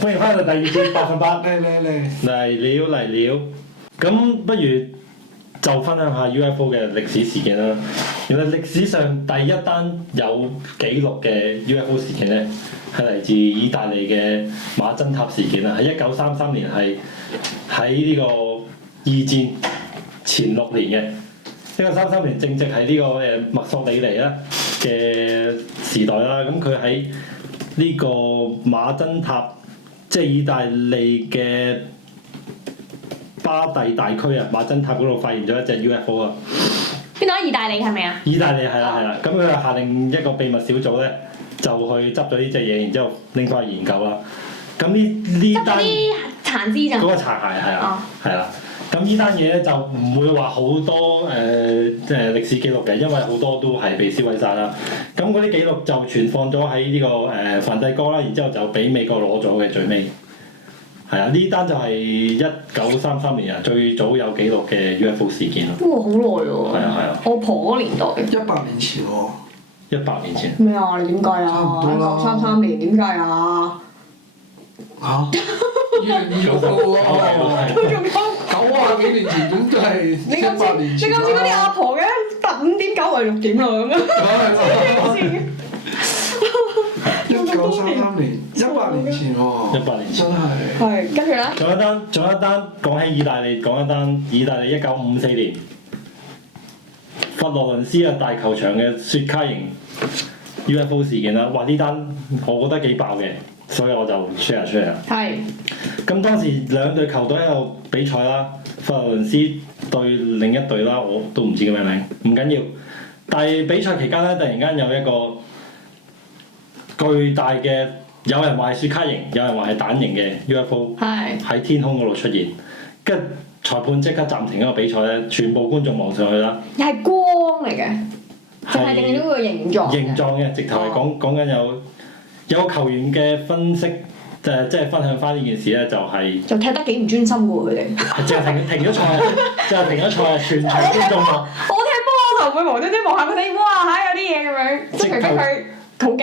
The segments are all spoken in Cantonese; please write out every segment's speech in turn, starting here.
歡迎翻到第二節100%嚟了，咁不如就分享下 UFO 嘅歷史事件啦。原來歷史上第一單有記錄嘅 UFO 事件咧，係嚟自意大利嘅馬珍塔事件啊，喺1933年係喺呢個二戰前6年嘅。1933年正值係呢個墨索里尼啦嘅時代啦，咁佢喺呢個馬珍塔，即係意大利嘅巴蒂大區啊，馬珍塔嗰度發現咗一隻 UFO 啊！邊度啊？意大利係咪啊？意大利係啦，咁佢就下令一個秘密小組咧，就去執咗呢隻嘢，然之後拎翻去研究啦。咁呢單執啲殘肢咋？嗰個殘骸係啊，係啦。咁呢單嘢咧就唔會話好多歷史記錄嘅，因為好多都係被燒毀晒啦。咁嗰啲記錄就存放咗喺呢個梵蒂岡啦，然之後就俾美國攞咗嘅最尾。係啊，呢單就係1933年啊，最早有記錄嘅 UFO 事件咯。哇，好耐喎！係啊，我婆嗰年代。100年前喎。 100年前。咩啊？你點計啊？差唔多啦。1933年點計啊？嚇？2026喎。佢仲講90幾年前咁就係100年前啦。你咁似嗰啲阿婆嘅5.9為6點啦咁樣。 1933年，100年前喎。 100年前。真係。係，跟住咧。仲有一單講起意大利，講一單意大利1954年佛羅倫斯嘅大球場嘅雪茄型 UFO 事件啦。哇！呢單我覺得幾爆嘅，所以我就 share 出嚟啦。係。咁當時兩隊球隊喺度比賽啦，佛羅倫斯對另一隊啦，我都唔知叫咩名，唔緊要。但係比賽期間咧，突然間有一個巨大嘅，有人話係雪茄型，有人話係蛋型嘅 UFO 喺天空嗰度出現，跟住裁判即刻暫停一個比賽咧，全部觀眾望上去啦。係光嚟嘅，淨係定咗個形狀。形狀嘅，直頭係講緊有個球員嘅分析，即係分享翻呢件事咧，就係就踢得幾唔專心喎佢哋。淨係停咗賽，即係停咗賽，全場觀眾望。我踢波我就唔會無端端望下佢哋，哇嚇有啲嘢咁樣，即係除非佢。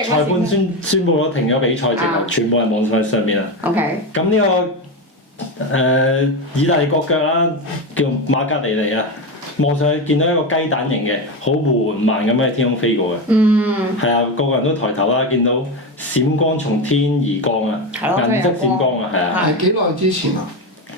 裁判宣佈咗停咗比賽之後，全部人望上面啦。OK。咁呢個意大利國腳啦，叫馬格尼尼啊，望上去見到一個雞蛋型嘅，好緩慢咁喺天空飛過嘅。係啊，個個人都抬頭啦，見到閃光從天而降啊，銀色閃光啊，係啊。係幾耐之前啊？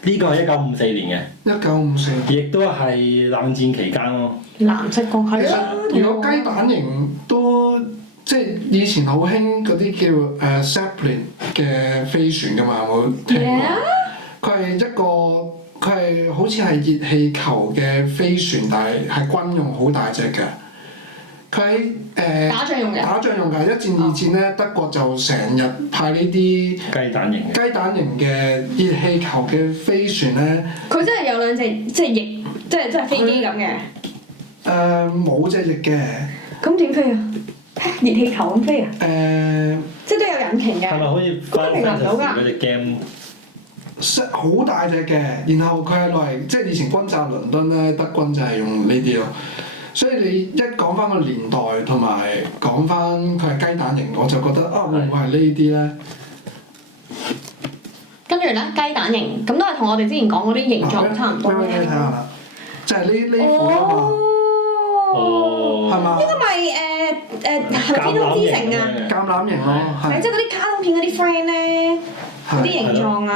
呢個係1954年嘅。1954。亦都係冷戰期間咯。藍色光係啊。如果雞蛋型都。即係以前好興嗰啲叫Zeppelin 嘅飛船㗎嘛，有冇聽過？佢係好似係熱氣球嘅飛船，但係軍用好大隻嘅。佢喺打仗用嘅。打仗用㗎，一戰二戰咧，德國就成日派呢啲雞蛋型嘅熱氣球嘅飛船咧。佢真係有兩隻即係翼，即係飛機咁嘅。冇隻翼嘅。咁點飛啊？熱氣球咁飛啊！即係都有引擎嘅。係咪可以翻翻嗰隻 game？好大隻嘅，然後佢係嚟即係以前轟炸倫敦咧，德軍就係用呢啲咯。所以你一講翻個年代同埋講翻佢係雞蛋型，我就覺得啊，會唔會係呢啲咧？跟住咧，雞蛋型咁都係同我哋之前講嗰啲形狀差唔多嘅。睇下啦，就係呢款啊嘛。係嘛？呢個咪係咪天空之城啊？橄欖型咯，係即係嗰啲卡通片嗰啲 friend 咧，嗰啲形狀啊。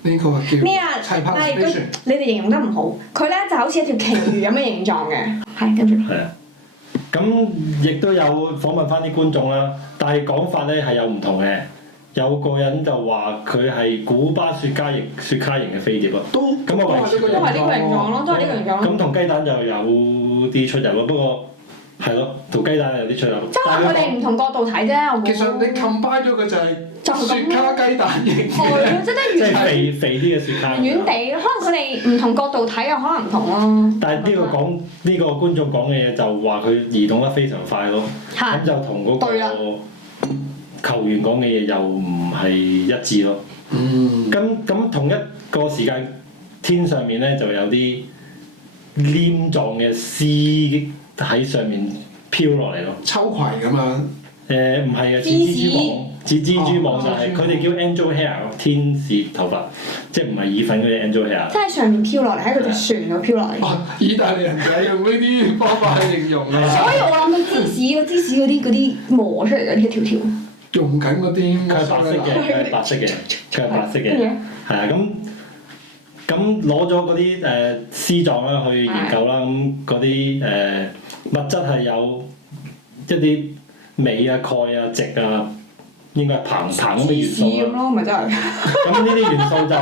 呢個叫咩啊？係你哋形容得唔好，佢咧就好似一條鯨魚咁嘅形狀嘅。係跟住。係啊。咁亦都有訪問翻啲觀眾啦，但係講法咧係有唔同嘅。有個人就話佢係古巴雪茄型嘅飛碟咯。都係呢個形狀咯，都係呢個形狀。咁同雞蛋就有啲出入咯，不過係咯，同雞蛋有啲出入。即係佢哋唔同角度睇啫，我估。其實你 combine 咗佢就係雪茄雞蛋型。係咯，即係肥啲嘅雪茄。軟地，可能佢哋唔同角度睇又可能唔同咯。但係呢個觀眾講嘅嘢就話佢移動得非常快咯，咁就同嗰個球員講嘅嘢又唔係一致咯。咁同一個時間，天上面咧就有啲黏狀嘅絲喺上面飄落嚟咯。秋葵咁樣。唔係嘅，似蜘蛛網，似蜘蛛網就係佢哋叫 angel hair 天使頭髮，即係唔係意粉嗰啲 angel hair。即係上面飄落嚟，喺佢隻船度飄落嚟。意大利人就係用呢啲方法去形容啊。所以我諗到芝士嗰啲磨出嚟嗰啲一條條。用緊嗰啲。佢係白色嘅，佢係白色嘅，係啊咁攞咗嗰啲絲狀啦去研究啦，咁嗰啲物質係有一啲鎂啊、鈣啊、矽啊，應該係硼咁嘅元素咁咯，咪真係。咁呢啲元素就，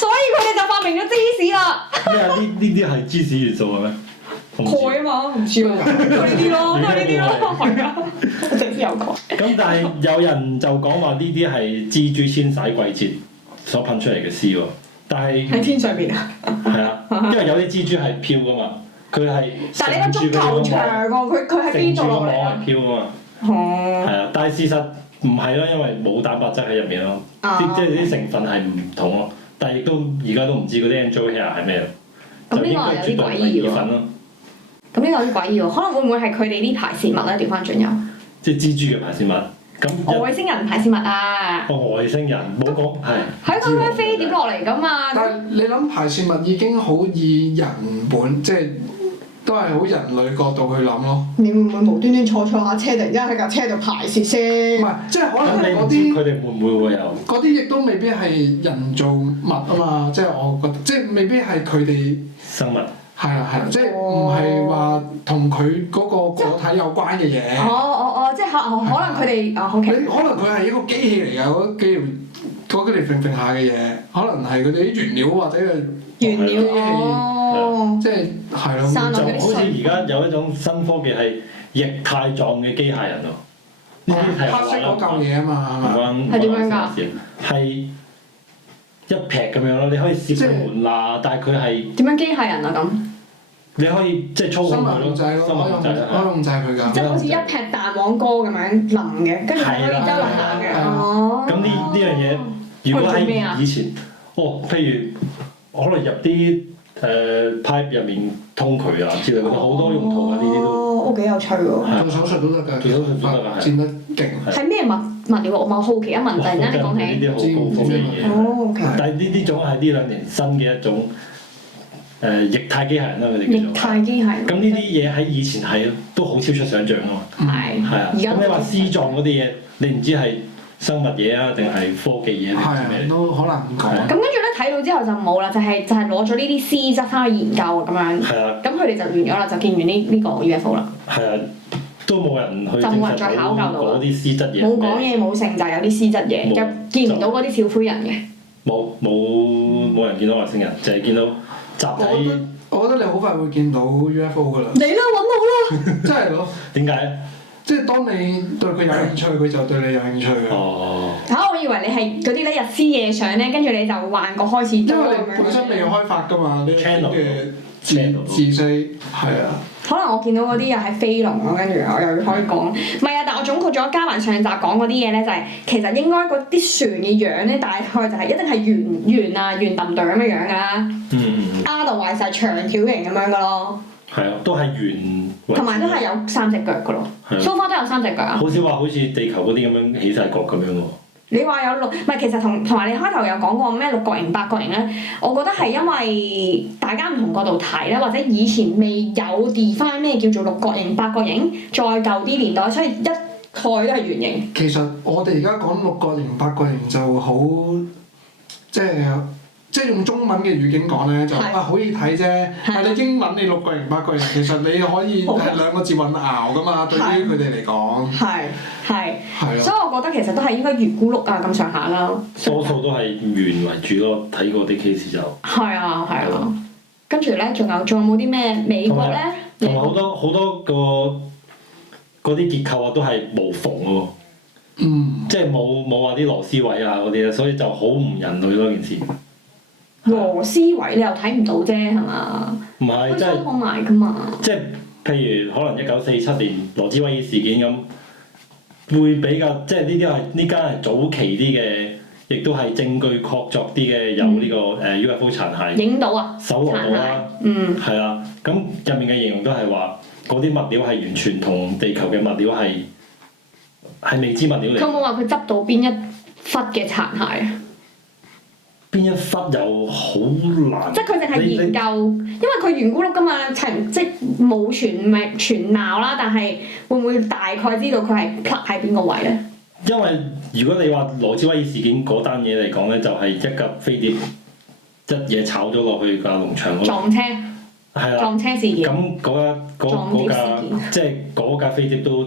所以佢哋就發明咗芝士啦。咩啊？呢啲係芝士元素嘅咩？鈣啊嘛，唔知喎。呢啲咯，都係呢啲咯，係啊。我淨知有鈣。咁但係有人就講話呢啲係蜘蛛遷徙季節所噴出嚟嘅絲喎，但係喺天上邊啊。係啊，因為有啲蜘蛛係飄噶嘛，佢係但係你個足球場喎，佢喺邊度落嚟啊？成住個網係飄噶嘛。哦。係啊，但係事實唔係咯，因為冇蛋白質喺入面咯，即係啲成分係唔同咯。但係亦都而家都唔知嗰啲 angel hair 係咩咯，就應該絕對唔係意粉咯。咁呢個有啲詭異喎，可能會唔會係佢哋啲排泄物咧？調翻轉又。即係蜘蛛嘅排泄物。咁外星人排泄物啊！外星人冇講係。喺佢咩飛碟落嚟㗎嘛？但係你諗排泄物已經好以人本，即係都係好人類角度去諗咯。你會唔會無端端坐下車，突然之間喺架車度排泄先？唔係，即係可能嗰佢啲哋會唔會會有？嗰啲亦都未必係人造物啊嘛，即係我覺得，即係未必係佢哋生物。係啦，即係唔係話同佢嗰個個體有關嘅嘢。即係可能佢哋OK。你可能佢係一個機器嚟㗎，嗰機條揈揈下嘅嘢，可能係佢哋啲原料或者係原料即係係咯。就好似而家有一種新科技係液態狀嘅機械人喎，呢啲係黑色嗰嚿嘢啊嘛，係咪？係點樣㗎？係一劈咁樣咯，你可以攝佢門罅，但係佢係點樣機械人啊咁？你可以即係操控佢咯，生物控制咯，可以控制佢㗎。即係好似一劈蛋黃哥咁樣淋嘅，跟住可以周圍行嘅。哦。咁呢樣嘢，如果喺以前，譬如可能入啲pipe 入面通渠啊之類，好多用途啊，呢啲都幾有趣喎。做手術都得㗎，做手術都得㗎，佔得勁。係咩物料？我好奇一問，突然間你講起。呢啲好高科技嘅嘢。OK。但係呢種係呢兩年新嘅一種。液態機械人啦，佢哋叫做。液態機械人。咁呢啲嘢喺以前係都好超出想像啊嘛。係。係啊。咁你話絲狀嗰啲嘢，你唔知係生物嘢啊，定係科技嘢定係咩？都可能唔講。咁跟住咧睇到之後就冇啦，就係攞咗呢啲絲質翻去研究咁樣。係啊。咁佢哋就完咗啦，就見完呢個 UFO 啦。係啊，都冇人去。就冇人再考究到嗰啲絲質嘢。冇講嘢冇剩，就係有啲絲質嘢，又見唔到嗰啲小灰人嘅。冇人見到外星人，就係見到集體。我覺得你好快會見到 UFO 㗎啦。嚟啦，揾我啦！真係咯。點解咧？即係當你對佢有興趣，佢就對你有興趣㗎。哦。我以為你係嗰啲咧日思夜想咧，跟住你就幻覺開始。因為你本身未開發㗎嘛，你嘅自細係啊。可能我見到嗰啲又係飛龍咯，跟住我又可以講，唔係啊！但我總括咗加埋上集講嗰啲嘢咧，就係其實應該嗰啲船嘅樣咧，大概就係一定係圓啊圓揼哚咁嘅樣㗎啦。Otherwise係長條形咁樣㗎咯。係啊，都係圓。同埋都係有3隻腳㗎咯。So far 都有3隻腳啊。好少話好似地球嗰啲咁樣起晒角咁樣喎。你話有6，唔係其實同埋你開頭有講過咩6角形、8角形咧，我覺得係因為大家唔同角度睇啦，或者以前未有 define 咩叫做6角形、8角形，再舊啲年代，所以一概都係圓形。其實我哋而家講6角形、8角形就好，即係用中文嘅語境講咧，就好易睇啫。但係你英文你6角形、8角形，其實你可以係2個字混淆㗎嘛，對於佢哋嚟講。係。所以我覺得其實都係應該圓咕碌啊咁上下啦。多數都係圓為主咯，睇過啲 case 就。係啊。跟住咧，仲有冇啲咩美國咧？同埋好多嗰啲結構啊，都係無縫喎。即係冇話啲螺絲位啊嗰啲咧，所以就好唔人類嗰件事。螺絲位你又睇唔到啫，係嘛？唔係，即係收埋㗎嘛。即係譬如可能1947年羅茲威爾事件咁，會比較即係呢間係早期啲嘅，亦都係證據確鑿啲嘅，有呢個UFO 殘骸。影到啊！搜獲到啦。係啊，咁入面嘅形容都係話嗰啲物料係完全同地球嘅物料係係未知物料嚟。佢有冇話佢執到邊一忽嘅殘骸啊？邊一忽又好難。即係佢淨係研究，因為佢圓咕碌㗎嘛，即冇全鬧啦，但係會唔會大概知道佢係 plug 喺邊個位咧？因為如果你話羅茲威爾事件嗰單嘢嚟講咧，就係一架飛碟一嘢炒咗落去架農場嗰度。撞車。係啦。撞車事件。咁嗰架即係嗰架飛碟都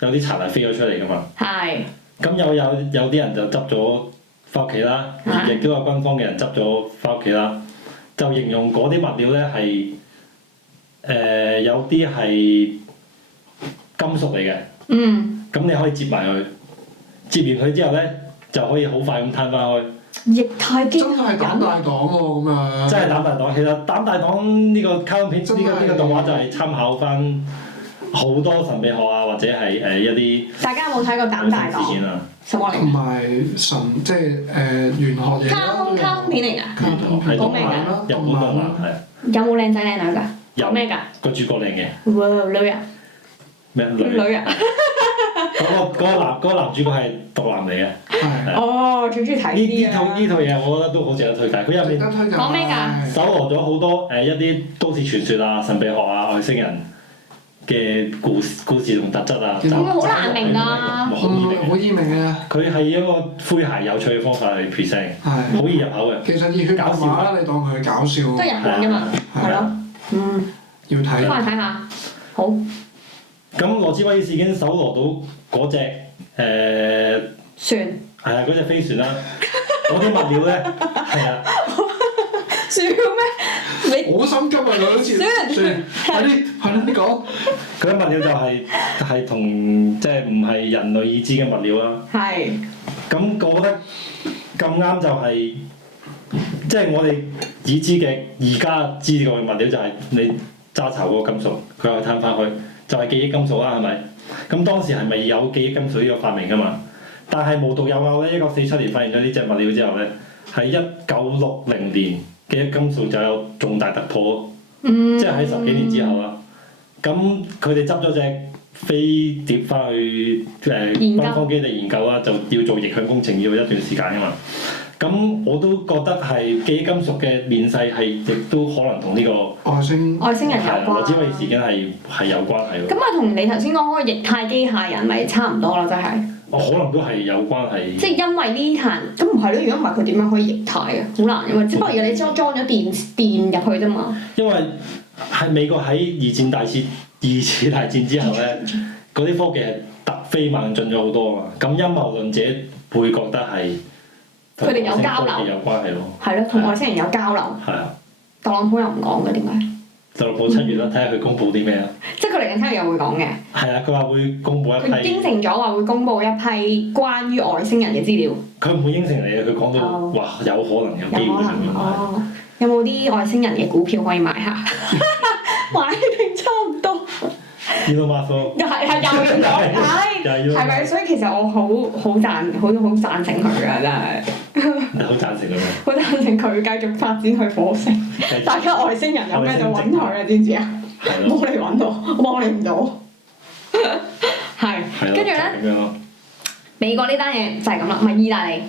有啲殘骸飛咗出嚟㗎嘛。係。咁有啲人就執咗翻屋企啦，亦都有軍方嘅人執咗翻屋企啦。就形容嗰啲物料咧係有啲係金屬嚟嘅。嗯。咁你可以接埋佢，接完佢之後咧就可以好快咁攤翻開。液態機真係膽大黨喎咁樣。真係膽大黨，其實膽大黨呢個卡通片呢個動畫就係參考翻好多神秘學啊，或者係一啲。大家有冇睇過膽大黨？什麼嚟？同埋神即係玄學嘢卡通片嚟㗎。係講咩㗎？日本動漫係。有冇靚仔靚女㗎？有咩㗎？個主角靚嘅。哇！女啊！咩女？女啊！嗰個男主角係毒男嚟嘅。係。哦，最中意睇呢套嘢我覺得都好值得推介。佢入面講咩㗎？搜羅咗好多一啲都市傳說啊、神秘學啊、外星人嘅故事同特質啊。會唔會好難明㗎？好易明嘅。佢係一個詼諧有趣嘅方法去 present，係。好易入口嘅。其實熱血動畫啦，你當佢搞笑。都係日本㗎嘛，係咯。嗯。要睇。翻去睇下。好。咁羅茲威爾事件搜羅到嗰隻船。係啊，嗰隻飛船啦，嗰啲物料咧係啊。船咩？你好心急啊！佢好似船，快啲，你講。佢啲物料就係同即係唔係人類已知嘅物料啦。係。咁我覺得咁啱就係，即係我哋已知嘅而家知道嘅物料就係你揸巢嗰個金屬，佢可以攤翻去，就係記憶金屬啦，係咪？咁當時係咪有記憶金屬呢個發明㗎嘛？但係無獨有偶咧，1947年發現咗呢隻物料之後咧，喺1960年記憶金屬就有重大突破，即係喺10幾年之後啦。咁佢哋執咗隻飛碟翻去軍方基地研究啦，就要做逆向工程，要一段時間㗎嘛。咁我都覺得係記憶金屬嘅面世係亦都可能同呢個外星人有關。羅茲威爾事件係有關係咯。咁啊，同你頭先講嗰個液態機械人咪差唔多咯，真係。可能都係有關係。即係因為呢壇，咁唔係咯？如果唔係佢點樣可以液態啊？好難因為，只不過如果你裝咗電入去啫嘛。因為係美國喺二次大戰之後咧，嗰啲科技係突飛猛進咗好多啊嘛。咁陰謀論者會覺得係佢哋有交流，有關係咯。係咯，同外星人有交流。係啊。特朗普又唔講嘅點解？特朗普7月啦，睇下佢公佈啲咩啦。即係佢嚟緊7月又會講嘅。係啊，佢話會公佈一批。佢應承咗話會公佈一批關於外星人嘅資料。佢唔會應承你嘅，佢講到話有可能有機會咁樣。哦。有冇啲外星人嘅股票可以買下？買定差唔多。Elon Musk。又係又用咗，係咪？所以其實我好贊成佢㗎，真係。你好贊成佢咩？好贊成佢繼續發展去火星。大家外星人有咩就揾佢啊？知唔知啊？幫你揾到，我幫你唔到。係。跟住咧，美國呢單嘢就係咁啦，唔係意大利。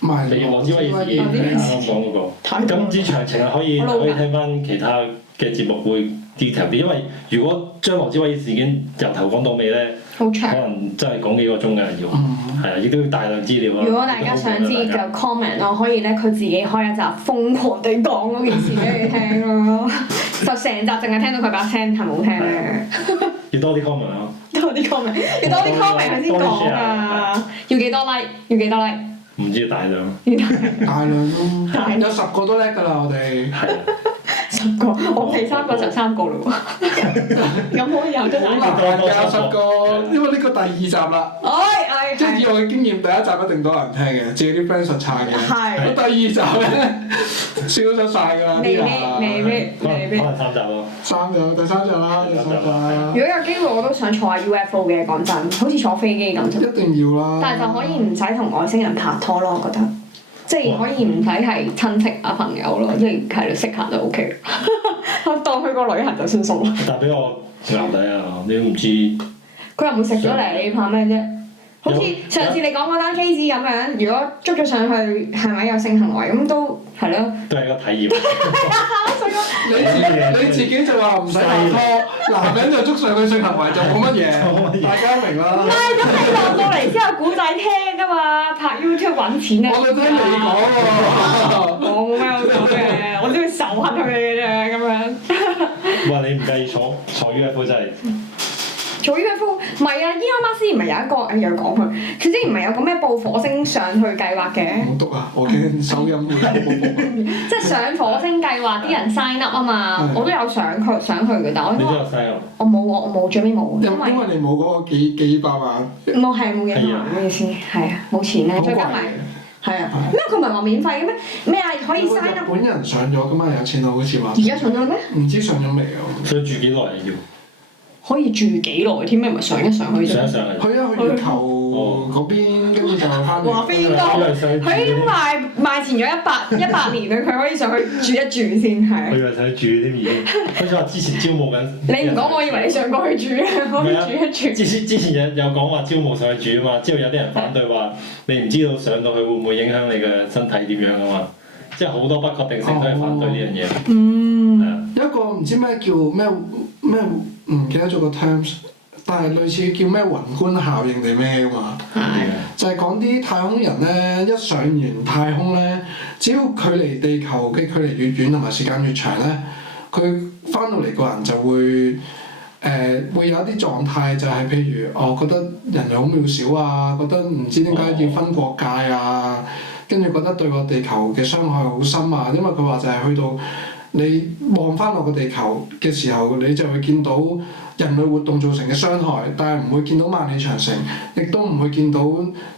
唔係。你羅茲威爾事件啱啱講嗰個。咁至詳情可以聽翻其他嘅節目會 detail 啲，因為如果將羅茲威爾事件由頭講到尾咧，可能真係講幾個鐘㗎要，係啊，亦都要大量資料咯。如果大家想知就 comment 咯，可以咧佢自己開一集瘋狂地講嗰件事俾你聽咯，就成集淨係聽到佢把聲係冇聽咧。要多啲 comment 咯。多啲 comment，要多啲 comment 佢先講啊！要幾多 like？要幾多 like？唔知大量。大量咯，有10個都叻㗎啦，我哋。係。10個，我哋3個就3個咯喎。咁可以有得大難㗎10個，因為呢個第2集啦。即係以我嘅經驗，第1集一定多人聽嘅，自己啲 friend 實撐嘅。係。咁第2集咧，少咗晒㗎啦。未必。可能3集咯。3集，第3集啦，第3集。如果有機會，我都想坐下 UFO 嘅，講真，好似坐飛機咁。一定要啦。但係就可以唔使同外星人拍拖咯，我覺得。即係可以唔使係親戚啊朋友咯，即係係咯識下就 OK。我當去個旅行就算數啦。但係俾我牛底啊！你都唔知。佢又唔會食咗你，怕咩啫？好似上次你講嗰單 case 咁樣，如果捉咗上去，係咪有性行為咁都係咯？都係一個體驗。你自己就話唔使拍拖，男人就捉上去性行為就冇乜嘢，大家明啦。唔係，咁你落到嚟先有古仔聽㗎嘛，拍 YouTube 揾錢啊！我咪聽你講喎。我冇咩好講嘅，我只會仇恨佢哋嘅啫咁樣。哇！你唔介意坐 UFO 真係？做 UFO 唔係啊，Elon Musk唔係有一個又講佢之前唔係有個咩報火星上去計劃嘅？冇讀啊！我驚收音會報即係上火星計劃啲人 sign up 啊嘛，我都有想去嘅，但我你都有 sign up？我冇最尾冇，因為你冇嗰個幾百萬。冇幾百萬，唔好意思，係啊，冇錢咧，再加埋係啊，咩佢唔係話免費嘅咩？咩啊可以 sign up？日本人上咗㗎嘛，有錢佬好似話。而家上咗咩？唔知上咗未啊？想住幾耐啊要？可以住幾耐添？咩唔係上一上去啫？上一上嚟。去啊！去月球嗰邊，跟住就翻嚟。話邊度？佢已經賣前咗100年啦，佢可以上去住一住先係。我以為想去住添已經，好似話之前招募緊。你唔講，我以為你上過去住啊！可以住一住。之前有講話招募上去住啊嘛，之後有啲人反對話，你唔知道上到去會唔會影響你嘅身體點樣啊嘛，即係好多不確定性都係反對呢樣嘢。嗯。係啊。有一個唔知咩叫咩唔記得咗個 terms， 但係類似叫咩宏觀效應定咩㗎嘛？就係講啲太空人咧，一上完太空咧，只要距離地球嘅距離越遠同埋時間越長咧，佢翻到嚟個人就會會有一啲狀態，就係譬如我覺得人類好渺小啊，覺得唔知點解要分國界啊，跟住覺得對個地球嘅傷害好深啊，因為佢話就係去到你望翻落個地球嘅時候，你就會見到人類活動造成嘅傷害，但係唔會見到萬里長城，亦都唔會見到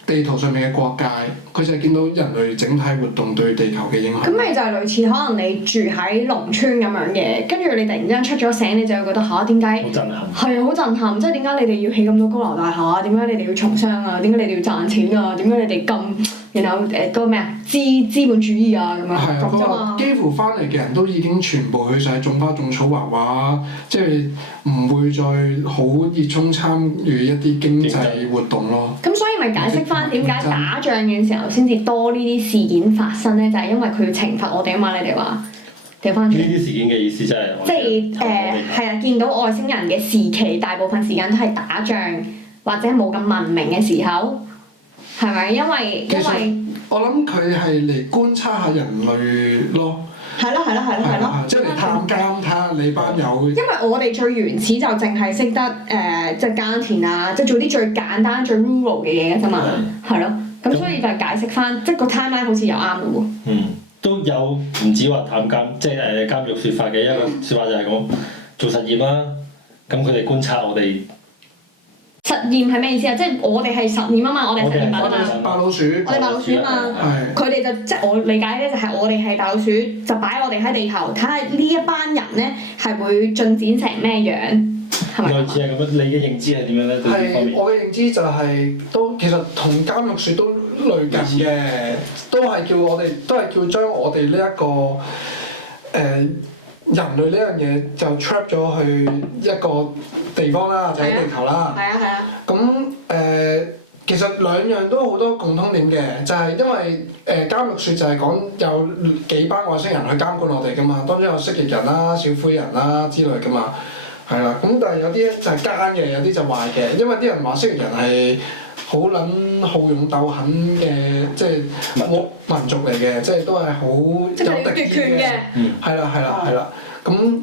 地圖上面嘅國界，佢就係見到人類整體活動對地球嘅影響。咁咪就係類似可能你住喺農村咁樣嘅，跟住你突然之間出咗醒，你就會覺得嚇點解？好震撼。係啊，好震撼！即係點解你哋要起咁多高樓大廈？點解你哋要從商啊？點解你哋要賺錢啊？點解你哋咁？然後嗰個咩啊？資本主義啊咁樣咁啫嘛。幾乎翻嚟嘅人都已經全部去晒種花種草畫畫，即係唔會再好熱衷參與一啲經濟活動咯。咁所以咪解釋翻點解打仗嘅時候先至多呢啲事件發生咧？就係因為佢要懲罰我哋啊嘛！你哋話掉翻轉。呢啲事件嘅意思真係即係係啊！見到外星人嘅時期，大部分時間都係打仗或者冇咁文明嘅時候。係咪？因為我諗佢係嚟觀察下人類咯。係咯。即係嚟探監睇下你班友。因為我哋最原始就淨係識得即係耕田啊，即係做啲最簡單最 rural 嘅嘢嘅啫嘛。係咯。咁所以就解釋翻，即係個 timeline 好似又啱嘅喎。都有唔止話探監，即係監獄説法嘅一個説法就係講做實驗啦。咁佢哋觀察我哋。實驗係咩意思啊？即係我哋係實驗啊嘛，我哋係實驗品啊嘛。白老鼠。我哋白老鼠啊嘛。佢哋就即係我理解咧，就係我哋係白老鼠，就擺我哋喺地球，睇下呢一班人咧係會進展成咩樣，係咪？類似係咁樣，你嘅認知係點樣咧？對呢方面。我嘅認知就係都其實同監獄鼠都類近嘅，都係叫將我哋呢一個人類呢樣嘢就 trap 咗去一個地方啦，就喺地球啦。係啊。咁其實兩樣都好多共通點嘅，就係因為監獄鼠就係講有幾班外星人去監管我哋噶嘛，當中有蜥蜴人啦、小灰人啦之類噶嘛，係啦。咁但係有啲就係奸嘅，有啲就壞嘅，因為啲人話蜥蜴人係好撚好勇鬥狠嘅，即係民族嚟嘅，即係都係好有敵意嘅。係啦。咁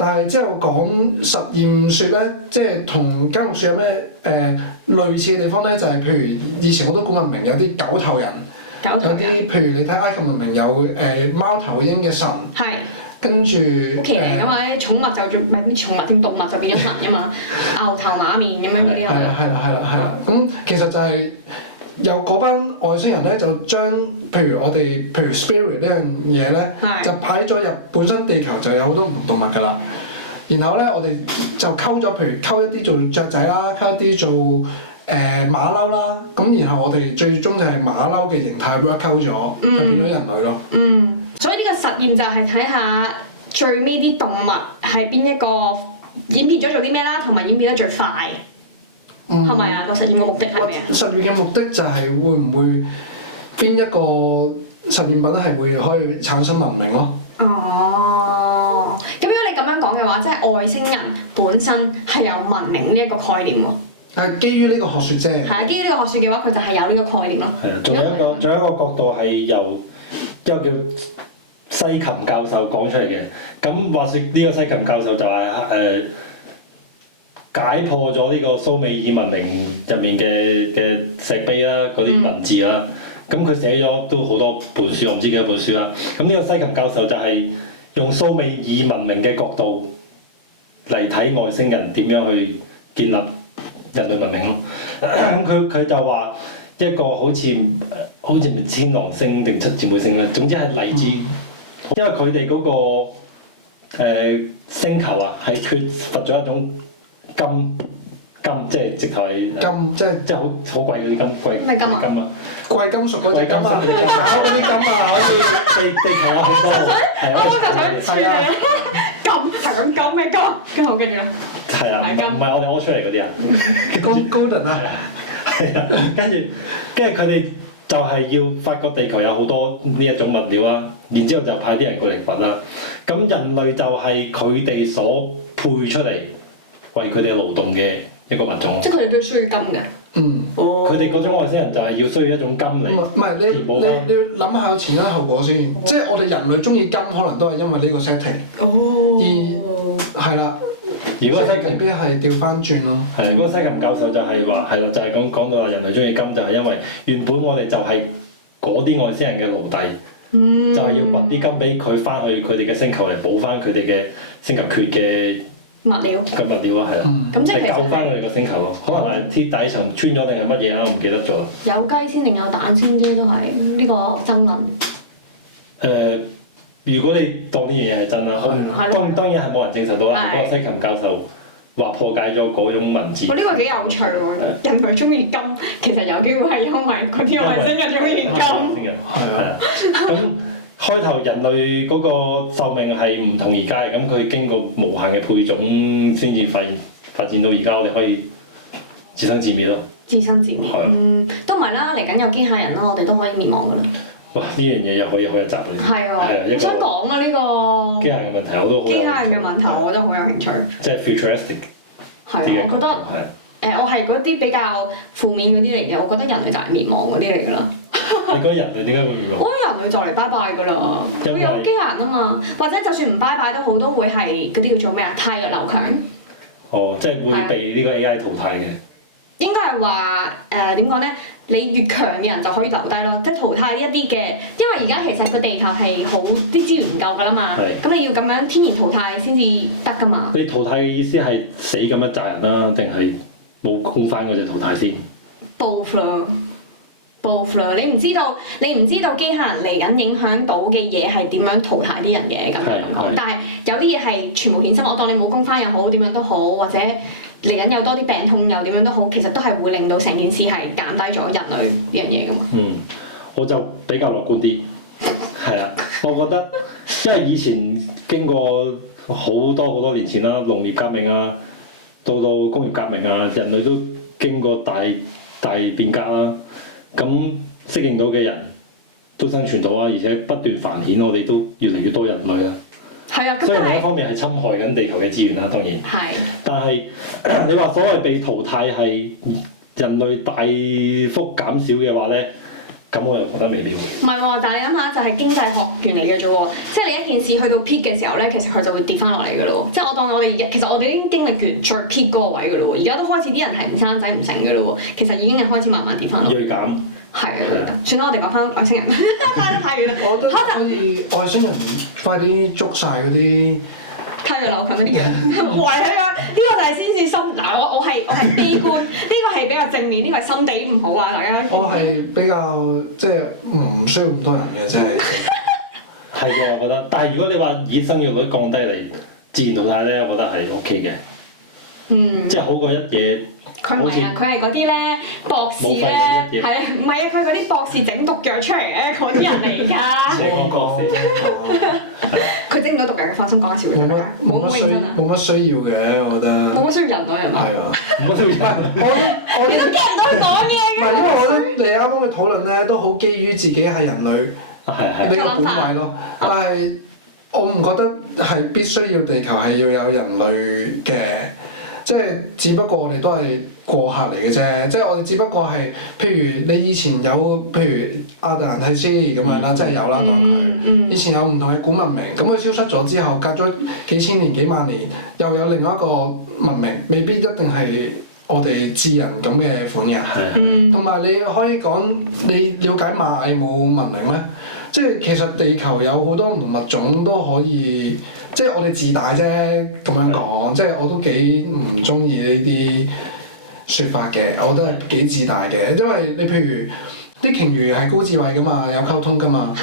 但係之後講實驗說咧，即係同監獄鼠有咩類似嘅地方咧？就係譬如以前好多古文明有啲狗頭人，有啲譬如你睇埃及文明有貓頭鷹嘅神。係。跟住好奇嚟㗎嘛！啲寵物就唔係啲寵物添，動物就變咗神㗎嘛，牛頭馬面咁樣嗰啲啊。係啦。咁其實就係由嗰班外星人咧，就將譬如 spirit 呢樣嘢咧，就擺咗入本身地球就有好多唔同動物㗎啦。然後咧，我哋就溝咗，譬如溝一啲做雀仔啦，溝一啲做馬騮啦。咁然後我哋最終就係馬騮嘅形態 work 溝咗，就變咗人類咯。所以呢個實驗就係睇下最尾啲動物係邊一個演變咗做啲咩啦，同埋演變得最快，係咪啊？個實驗嘅目的係咩啊？實驗嘅目的就係會唔會邊一個實驗品係會可以產生文明咯？哦，咁如果你咁樣講嘅話，即係外星人本身係有文明呢一個概念喎。係基於呢個學説啫。係啊，基於呢個學説嘅話，佢就係有呢個概念咯。係啊，仲有一個角度係由一個叫西琴教授講出嚟嘅。咁話説呢個西琴教授就係解破咗呢個蘇美爾文明入面嘅石碑啦，嗰啲文字啦。咁佢寫咗都好多本書，我唔知幾多本書啦。咁呢個西琴教授就係用蘇美爾文明嘅角度嚟睇外星人點樣去建立人類文明咯。咁佢就話一個好似天狼星定七姊妹星咧，總之係嚟自，因為佢哋嗰個星球啊係缺乏咗一種金，即係直頭係金，即係好貴嗰啲金，貴金啊！貴金屬嗰隻金啊，炒嗰啲金啊，可以地球有好多，我就想串你金係咁金咩金？咁好跟住咧，係啊，唔係我哋屙出嚟嗰啲啊，golden 啊，係啊，跟住佢哋就係要發覺地球有好多呢一種物料啦，然之後就派啲人過嚟掘啦。咁人類就係佢哋所配出嚟為佢哋勞動嘅一個物種。即係佢哋都需要金嘅。嗯。佢哋嗰種外星人就係要需要一種金嚟唔係你要諗下前因後果先，即係我哋人類中意金，可能都係因為呢個 setting。哦。而係啦。如果西未必係調翻轉咯。係，嗰個西琴教授就係話係啦，就係講到話人類中意金，就係因為原本我哋就係嗰啲外星人嘅奴隸，就係要掘啲金俾佢翻去佢哋嘅星球嚟補翻佢哋嘅星球缺嘅物料啊，係啦，咁即係救翻佢哋個星球咯。可能係鐵底層穿咗定係乜嘢啊？我唔記得咗啦。有雞先定有蛋先啫，都係呢個爭論。如果你當呢樣嘢係真啦，當然係冇人證實到啦。嗰個西琴教授話破解咗嗰種文字。呢個幾有趣喎！人類中意金，其實有機會係因為嗰啲外星人中意金。係啊。咁開頭人類嗰個壽命係唔同而家嘅，咁佢經過無限嘅配種先至發展到而家，我哋可以自生自滅咯。自生自滅。都唔係啦，嚟緊有機械人啦，我哋都可以滅亡噶啦。哇！呢樣嘢又可以開一集嚟。係啊，我想講啊呢個機械人嘅問題，我都好。機械人嘅問題，我覺得好有興趣。即係 futuristic。係啊，我覺得我係嗰啲比較負面嗰啲嚟嘅，我覺得人類就係滅亡嗰啲嚟㗎啦。你覺得人類點解會滅亡？我覺得人類就嚟拜拜㗎啦，會有機械人啊嘛，或者就算唔拜拜都好，都會係嗰啲叫做咩啊？汰弱留強。哦，即係會被呢個 AI 淘汰嘅。應該係話點講咧？你越強嘅人就可以留低咯，即係淘汰一啲嘅，因為而家其實個地球係好啲資源唔夠㗎啦嘛，咁你要咁樣天然淘汰先至得㗎嘛。你淘汰嘅意思係死咁樣責人啦，定係冇空翻嗰隻淘汰先 ？Both 啦，你唔知道機械人嚟緊影響到嘅嘢係點樣淘汰啲人嘅咁樣講，但係有啲嘢係全部衍生，我當你冇工翻又好，點樣都好，或者嚟緊有多啲病痛又點樣都好，其實都係會令到成件事係減低咗人類呢樣嘢㗎嘛。我就比較樂觀啲，係啦，我覺得因為以前經過好多年前啦，農業革命啊，到工業革命啊，人類都經過大變革啦。咁適應到嘅人都生存到啊，而且不斷繁衍，我哋都越嚟越多人類啦。係啊，所以另一方面係侵害緊地球嘅資源啦，當然。係。但係你話所謂被淘汰係人類大幅減少嘅話咧，咁我又覺得未必會。唔係喎，但係你諗下，就係經濟學原嚟嘅啫喎，即係你一件事去到 peak 嘅時候咧，其實佢就會跌翻落嚟㗎咯喎。即係我當我哋其實我哋已經經歷完最 peak 嗰個位㗎咯喎，而家都開始啲人係唔生仔唔成㗎咯喎，其實已經係開始慢慢跌翻落嚟。鋭減。係啊，算啦，我哋講翻外星人，拉得太遠啦。我覺得可以外星人快啲捉晒嗰啲汰弱留強嗰啲人，唔係啊！呢個就係先至心嗱，我係悲觀，呢個係比較正面，呢個係心地唔好啊！大家。我係比較即係唔需要咁多人嘅，真係。係嘅，我覺得。但係如果你話以生育率降低嚟自然淘汰咧，我覺得係 OK 嘅。即係好過一嘢。佢唔係啊，佢係嗰啲咧博士咧，係啊，唔係啊，佢嗰啲博士整毒藥出嚟咧，嗰啲人嚟㗎。博士。佢整唔到毒藥嘅，放心講下笑嘅世界，冇乜需要嘅，我覺得。冇乜需要人類係咪？係啊。冇乜需要人。你都驚唔到佢講嘢嘅。唔係，因為我覺得你啱啱嘅討論咧，都好基於自己係人類呢個本位咯。但係我唔覺得係必須要地球係要有人類嘅，即係只不過我哋都係過客嚟嘅啫。即係我哋只不過係，譬如你以前有，譬如亞特蘭蒂斯咁樣啦，即係有啦當佢。以前有唔同嘅古文明，咁佢消失咗之後，隔咗幾千年、幾萬年，又有另外一個文明，未必一定係我哋智人咁嘅款嘅。同埋你可以講，你了解螞蟻冇文明咩？即係其實地球有好多唔同物種都可以，即係我哋自大啫咁樣講。即係我都幾唔中意呢啲説法嘅，我覺得係幾自大嘅，因為你譬如啲鯨魚係高智慧噶嘛，有溝通噶嘛。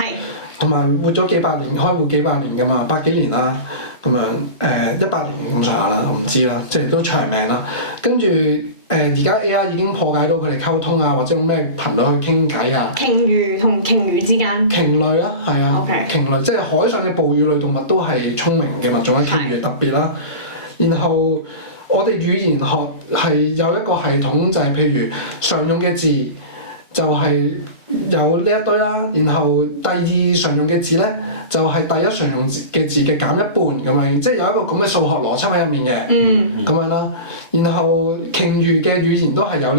同埋活咗幾百年，開活幾百年㗎嘛，百幾年啦，咁樣100年咁上下啦，我唔知啦，即係都長命啦。跟住而家 AI 已經破解到佢哋溝通啊，或者用咩頻率去傾偈啊。鯨魚同鯨魚之間。鯨類啦，係啊。鯨類即係海上嘅哺乳類動物都係聰明嘅物種，鯨魚特別啦。然後我哋語言學係有一個系統，就係譬如常用嘅字就係有呢一堆啦，然後第二常用嘅字咧就係第一常用嘅字嘅減一半咁樣，即係有一個咁嘅數學邏輯喺入面嘅，咁樣啦。然後鯨魚嘅語言都係有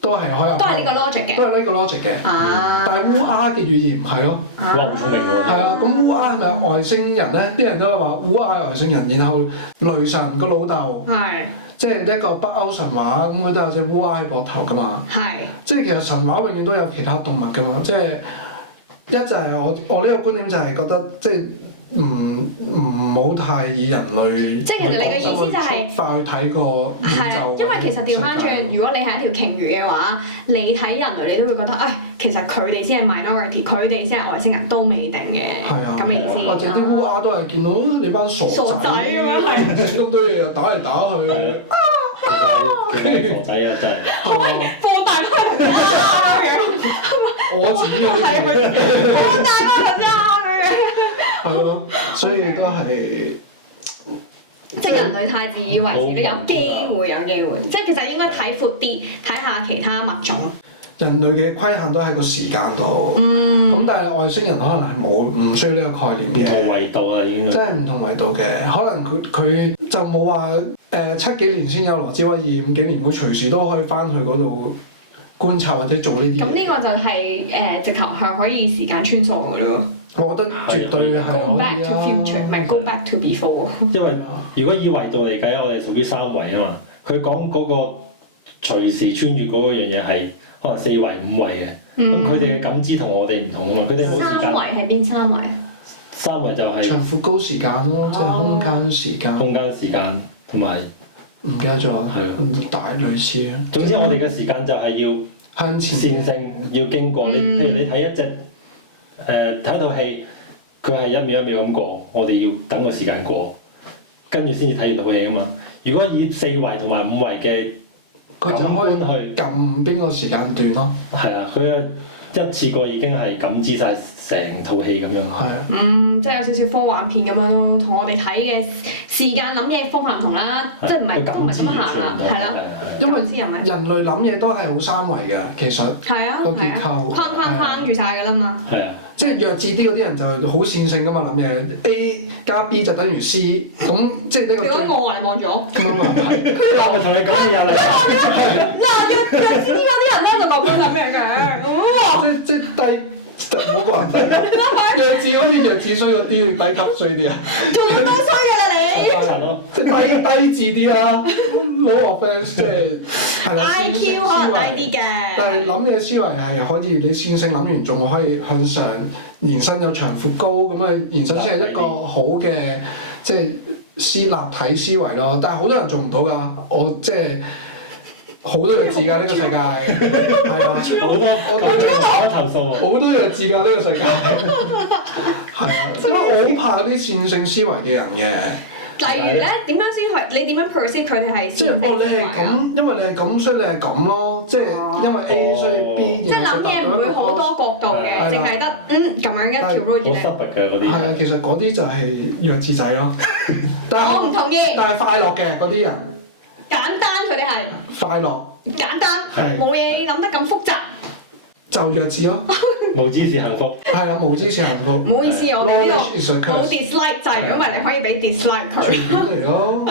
都係可以。都係呢個 logic 嘅。都係呢個 logic 嘅。但係烏鴉嘅語言唔係咯。哇！好聰明喎。係啊，咁烏鴉係咪外星人咧？啲人都話烏鴉係外星人，然後雷神個老豆。即係一個北歐神話，咁佢都有隻烏鴉喺膊頭㗎嘛。即係其實神話永遠都有其他動物㗎嘛。即係就係我呢個觀點就係覺得即係唔好太以人類即係其實你嘅意思就係快去睇個宇宙。因為其實調翻轉，如果你係一條鯨魚嘅話，你睇人類你都會覺得，其實佢哋先係 minority，佢哋先係外星人都未定嘅。咁嘅意思。或者啲烏鴉都係見到你班傻仔咁樣係。整咁多嘢又打嚟打去。傻仔啊！真係。放大開頭咁樣。我自己放大開頭咁樣。係咯，所以都係。即係人類太自以為是，都有機會。即係其實應該睇闊啲，睇下其他物種。人類嘅規限都喺個時間度。咁但係外星人可能係唔需要呢個概念嘅。唔同維度啦，已經。真係唔同維度嘅，可能佢就冇話7幾年先有羅茲威爾，5幾年佢隨時都可以翻去嗰度觀察或者做呢啲。咁呢個就係直頭係可以時間穿梭㗎咯。我覺得絕對係可以 Go back to future，唔係 go back to before。因為如果以維度嚟計，我哋屬於3維啊嘛。佢講嗰個隨時穿越嗰樣嘢係可能4維、5維嘅。咁佢哋嘅感知同我哋唔同啊嘛。佢哋冇時間。3維係邊3維啊？3維就係長闊高時間咯，即係空間時間。空間時間同埋唔記得咗。係大類似啊。總之我哋嘅時間就係要向前線性，要經過你。譬如你睇一隻。睇一套戲，佢係一秒一秒咁過，我哋要等個時間過，跟住先至睇完套戲啊嘛。如果以4維同埋5維嘅感官去撳邊個時間段咯。係啊，佢一次過已經係感知晒成套戲咁樣。係啊。即係有少少科幻片咁樣咯，同我哋睇嘅時間諗嘢方法唔同啦，即係唔係都唔係咁行啦，係啦。因為人類諗嘢都係好3維嘅，其實個結構框住晒㗎啦嘛。係啊。即係弱智啲嗰啲人就好線性㗎嘛，諗嘢 A 加 B 就等於 C， 咁即係呢個。如果我你望住我。咁啊係。我同你講嘢啊你。弱智啲嗰啲人咧就講緊係咩嘅？即低。冇個人弱智嗰啲弱智衰嗰啲，低級衰啲啊！仲要多衰㗎啦你！即低智啲啦，low offence 即係啦。IQ 可能低啲嘅。但係諗嘢思維係可以，你線性諗完仲可以向上延伸，有長闊高咁啊，延伸先係一個好嘅即係立體思維咯。但係好多人做唔到㗎，我即係。好多弱智㗎呢個世界，係啊，好多投訴喎，好多弱智㗎呢個世界，係啊，因為我好怕啲線性思維嘅人嘅，例如咧，點樣先係你點樣 perceive 佢哋係？即係你係咁，因為你係咁，所以你係咁咯。即係因為 A 所以 B。即係諗嘢唔會好多角度嘅，淨係得咁樣一條 route 嘅。好 stupid 嘅嗰啲。係啊，其實嗰啲就係弱智仔咯。我唔同意。但係快樂嘅嗰啲人。簡單佢哋係。快樂。簡單，冇嘢諗得咁複雜。就弱智咯。無知是幸福。係啊，無知是幸福。唔好意思，我哋呢度冇 dislike，就係因為你可以俾 dislike 佢。隨便嚟咯。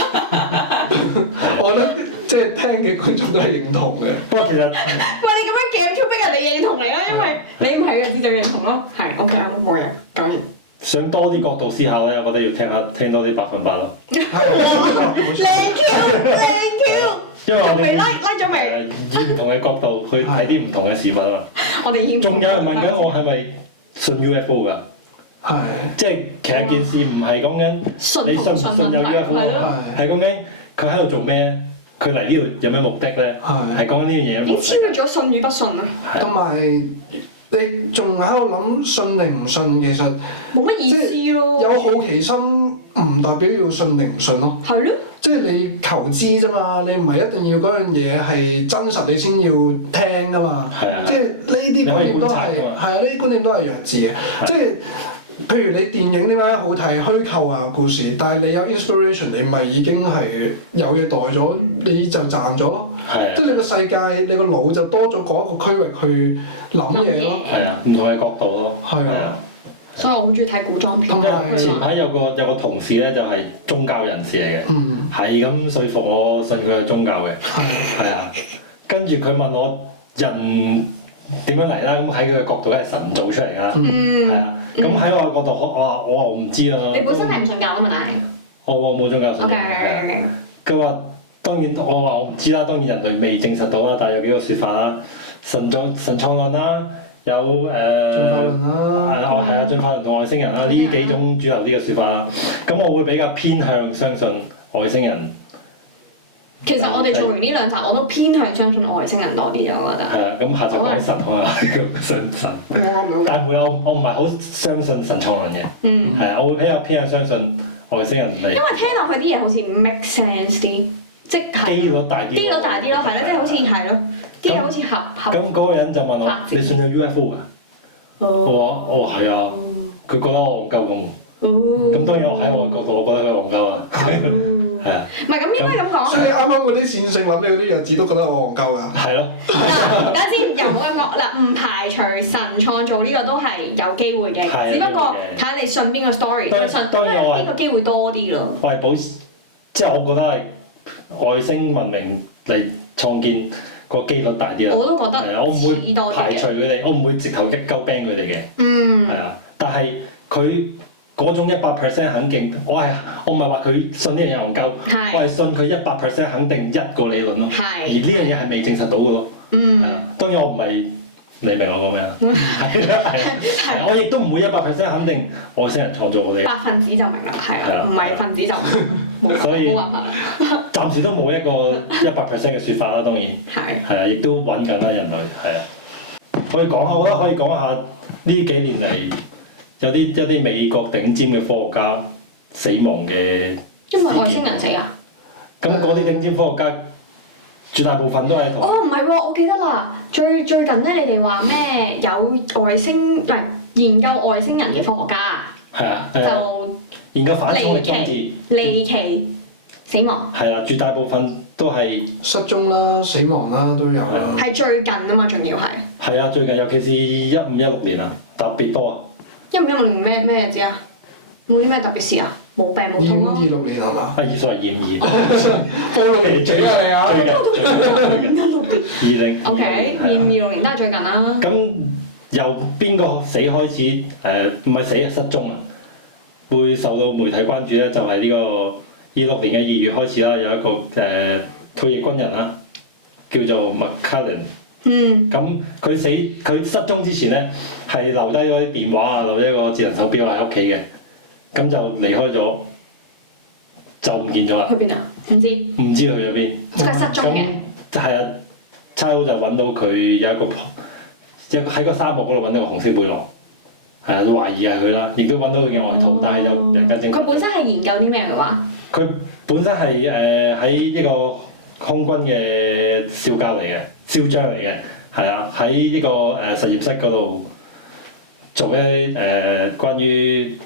我覺得即係聽嘅觀眾都係認同嘅。不過其實，喂，你咁樣夾出逼人哋認同你啦，因為你唔係弱智就認同咯。係 OK 啊，冇嘢，講完。想多啲角度思考咧，我覺得要聽多啲100分100咯。靚 Q。因為我哋咗未？以唔同嘅角度去睇啲唔同嘅事物啊嘛。我哋仲有人問緊我係咪信 UFO 㗎？係。即係其實件事唔係講緊你信唔信有 UFO 係講緊佢喺度做咩？佢嚟呢度有咩目的咧？係講緊呢樣嘢。已經超越咗信與不信啊！同埋你仲喺度諗信定唔信，其實冇乜意思咯。有好奇心唔代表要信定唔信咯。係咯。即係你求知啫嘛，你唔係一定要嗰樣嘢係真實你先要聽噶嘛。即係呢啲觀念都係係啊，呢啲觀念都係弱智嘅。即係譬如你電影點解好睇虛構啊故事，但係你有 inspiration，你咪已經係有嘢代咗，你就賺咗咯。即係你個世界，你個腦就多咗嗰一個區域去諗嘢咯。係啊，唔同嘅角度咯。係啊。所以我好中意睇古裝片。前排有個同事咧，就係宗教人士嚟嘅，係咁說服我信佢係宗教嘅，係啊。跟住佢問我人點樣嚟啦？咁喺佢嘅角度，梗係神造出嚟㗎啦，係啊。咁喺我嘅角度，我話我唔知啊。你本身係唔信教㗎嘛？但係我冇宗教信仰。佢話當然，我話我唔知啦。當然人類未證實到啦，但係有幾個説法啦，神創論啦。有進化論啦，係啊，進化論同外星人啦，呢幾種主流啲嘅説法啦。咁我會比較偏向相信外星人。其實我哋做完呢兩集，我都偏向相信外星人多啲，我覺得。係啊，咁下集講神可能信神。但係我唔係好相信神創論嘅。係啊，我會比較偏向相信外星人嚟。因為聽落去啲嘢好似唔 make sense 啲，即係機率大啲咯，係咯，即係好似係咯。啲嘢好似合。咁嗰個人就問我：你信有 UFO 㗎？我話係啊。佢覺得我戇鳩咁。咁當然我喺我角度，我覺得佢戇鳩啊。係啊。唔係咁應該咁講。所以你啱啱嗰啲線性諗你嗰啲日子都覺得我戇鳩㗎。係咯。嗱，等下先，又冇咁講嗱，唔排除神創造呢個都係有機會嘅，只不過睇下你信邊個 story，信邊個機會多啲咯。我係即係我覺得係外星文明嚟創建。個機率大啲啦，我都覺得係啊，我唔會排除佢哋，我唔會直頭一鳩 ban 佢哋嘅，係啊，但係佢嗰種100% 肯定，我唔係話佢信呢樣嘢戇鳩，我係信佢100% 肯定一個理論咯，而呢樣嘢係未證實到嘅咯，係啊，當然我唔係你明我講咩啊？係我亦都唔會100% 肯定外星人創造我哋，百分子就明啦，係啊，唔係分子就冇辦法啦。暫時都冇一個100% 嘅説法啦，當然係啊，亦都揾緊啦，人類係啊。可以講下，我覺得可以講下呢幾年嚟有一啲美國頂尖嘅科學家死亡嘅。因為外星人死啊！咁嗰啲頂尖科學家絕大部分都係唔係喎，我記得啦，最近咧，你哋話咩有外星唔係研究外星人嘅科學家係啊，就研究反重力裝置離奇死亡。係啦，絕大部分都係失蹤啦、死亡啦都有啦。係最近啊嘛，仲要係。係啊，最近尤其是15、16年啊，特別多啊。15、16年咩日子啊？冇啲咩特別事啊？冇病冇痛咯。25、26年係嘛？sorry，25。報6年幾啊你啊？最近。20。OK，25、26年都係最近啦。咁由邊個死開始？唔係死啊，失蹤啊！會受到媒體關注咧，就係呢個26年嘅2月開始啦，有一個退役軍人啦，叫做麥卡倫。咁佢失蹤之前咧，係留低咗啲電話啊，留低一個智能手錶喺屋企嘅，咁就離開咗，就唔見咗啦。去邊啊？唔知。唔知去咗邊。即係失蹤嘅。係啊，差佬就揾到佢有一個喺個沙漠嗰度揾到個紅色背囊，係啊，都懷疑係佢啦，亦都揾到佢嘅外套，但係就人間蒸發。佢本身係研究啲咩嘅話？佢本身係喺呢個空軍嘅少將嚟嘅，係啊，喺呢個實驗室嗰度做一啲關於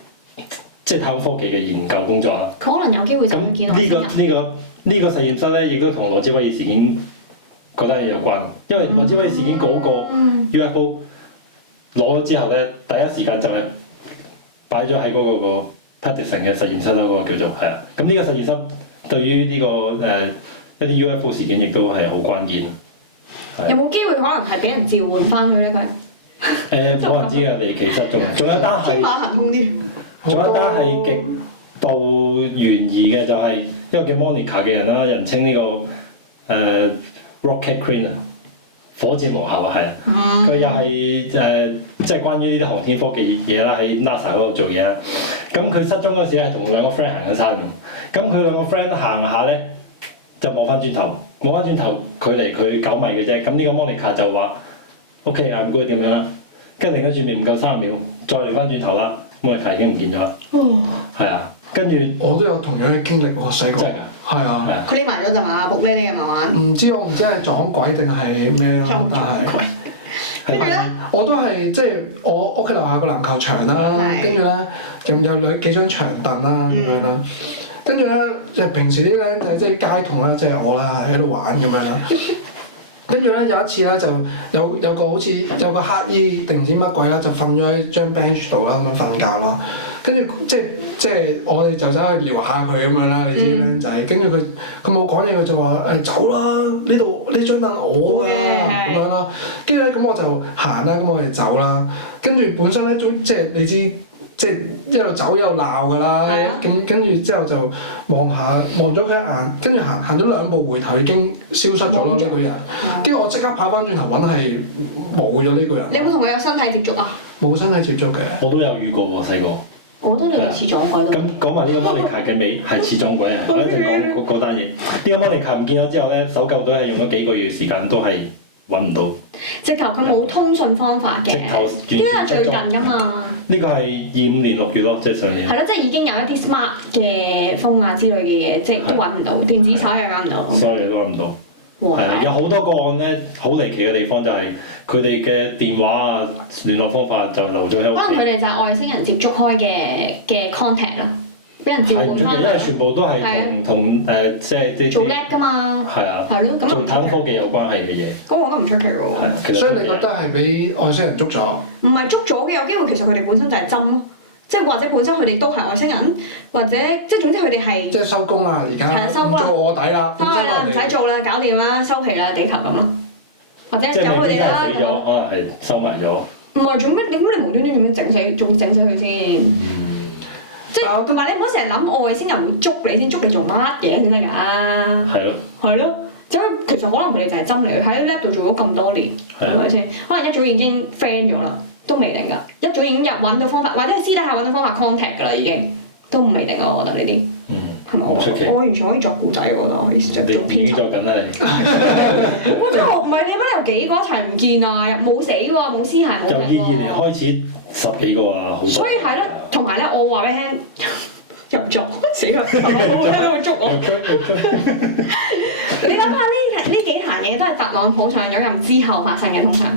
即係太空科技嘅研究工作啦。佢可能有機會就會見到呢個實驗室咧，亦都同羅茲威爾事件嗰單嘢有關，因為羅茲威爾事件嗰個 UFO 攞咗之後咧，第一時間就係擺咗喺嗰個 Peterson 嘅實驗室啦，嗰個叫做係啊。咁呢個實驗室對於呢個一啲 UFO 事件亦都係好關鍵。有冇機會可能係俾人召喚翻去咧？佢冇人知㗎，離奇失蹤。仲有一單係天馬行空啲。仲有一單係極度懸疑嘅，就係一個叫 Monica 嘅人啦，人稱呢個Rocket Queen 啊，火箭魔后啊，係啊。佢又係即係關於呢啲航天科技嘢啦，喺 NASA 嗰度做嘢啦。咁佢失蹤嗰時係同兩個 friend 行緊山咁，佢兩個 friend 行下咧就望翻轉頭，距離佢9米嘅啫。咁呢個 Monica 就話：OK，I'm good 咁樣啦。跟住另一轉面唔夠3秒，再嚟翻轉頭啦。Monica 已經唔見咗啦，係啊，跟住我都有同樣嘅經歷喎，細個，真係㗎，係啊，佢匿埋咗就嘛，木呢啲嘅慢慢。我唔知係撞鬼定係咩咯，但係跟住咧，我都係即係我屋企樓下個籃球場啦，跟住咧仲有幾張長凳啦咁樣啦，跟住咧即係平時啲僆仔即係街童啦，即係我啦喺度玩咁樣啦。跟住咧有一次咧就有個好似有個乞衣定唔知乜鬼啦，就瞓咗喺張 bench 度啦，咁樣瞓覺啦。跟住即係我哋就走去撩下佢咁樣啦，你知僆仔。跟住佢冇講嘢，佢就話走啦，呢張凳我㗎咁樣啦。跟住咧咁我就行啦，咁我哋走啦。跟住本身咧即係你知。即係一路走一路鬧㗎啦，咁跟住之後就望咗佢一眼，跟住行咗2步回頭已經消失咗咯呢個人，跟住我即刻跑翻轉頭揾係冇咗呢個人。你有冇同佢有身體接觸啊？冇身體接觸嘅。我都有遇過喎，細個。我覺得你似撞鬼都。咁講埋呢個 Monica 嘅尾係似撞鬼啊！我一陣講嗰單嘢。呢個 Monica 唔見咗之後咧，搜救隊係用咗幾個月時間都係揾唔到。直頭佢冇通訊方法嘅。呢個係最近㗎嘛。呢個係25年6月咯，即係上年。係咯，即係已經有一啲 smart 嘅風啊之類嘅嘢，即係都揾唔到，電子手又揾唔到。所有嘢都揾唔到。係啊，有好多個案咧，好離奇嘅地方就係佢哋嘅電話啊、聯絡方法就留咗喺屋企。可能佢哋就係外星人接觸開嘅 contact 啦，俾人召喚翻。因為全部都係同即係啲做叻㗎嘛。係啊。係咯，咁做太空科技有關係嘅嘢。咁我覺得唔出奇喎。所以你覺得係俾外星人捉咗？唔係捉咗嘅，有機會其實佢哋本身就係針咯，即係或者本身佢哋都係外星人，或者即係總之佢哋係即係收工啦，而家唔做臥底啦，翻去啦，唔使做啦，搞掂啦，收皮啦，地球咁咯，或者由佢哋啦。死咗，可能係收埋咗。唔係做咩？你無端端做咩整死？仲整死佢先？即係同埋你唔好成日諗外星人會捉你先，捉你做乜嘢先得㗎？係咯。係咯。即係其實可能佢哋就係針嚟，喺 lab 度做咗咁多年，係咪先？可能一早已經 friend 咗啦，都未定㗎。一早已經揾到方法，或者係私底下揾到方法 contact 㗎啦，已經都唔未定啊！我覺得呢啲，係咪我完全可以作故仔喎，我覺得可以做編輯。已經作緊啦你。我真係唔係，你乜有幾個一齊唔見啊？冇死喎，冇屍骸冇。由22年開始10幾個啊，好多。所以係咯，同埋咧，我話俾你聽。入咗死啦！我聽到佢捉我。你諗下呢幾壇嘢都係特朗普上咗任之後發生嘅，通常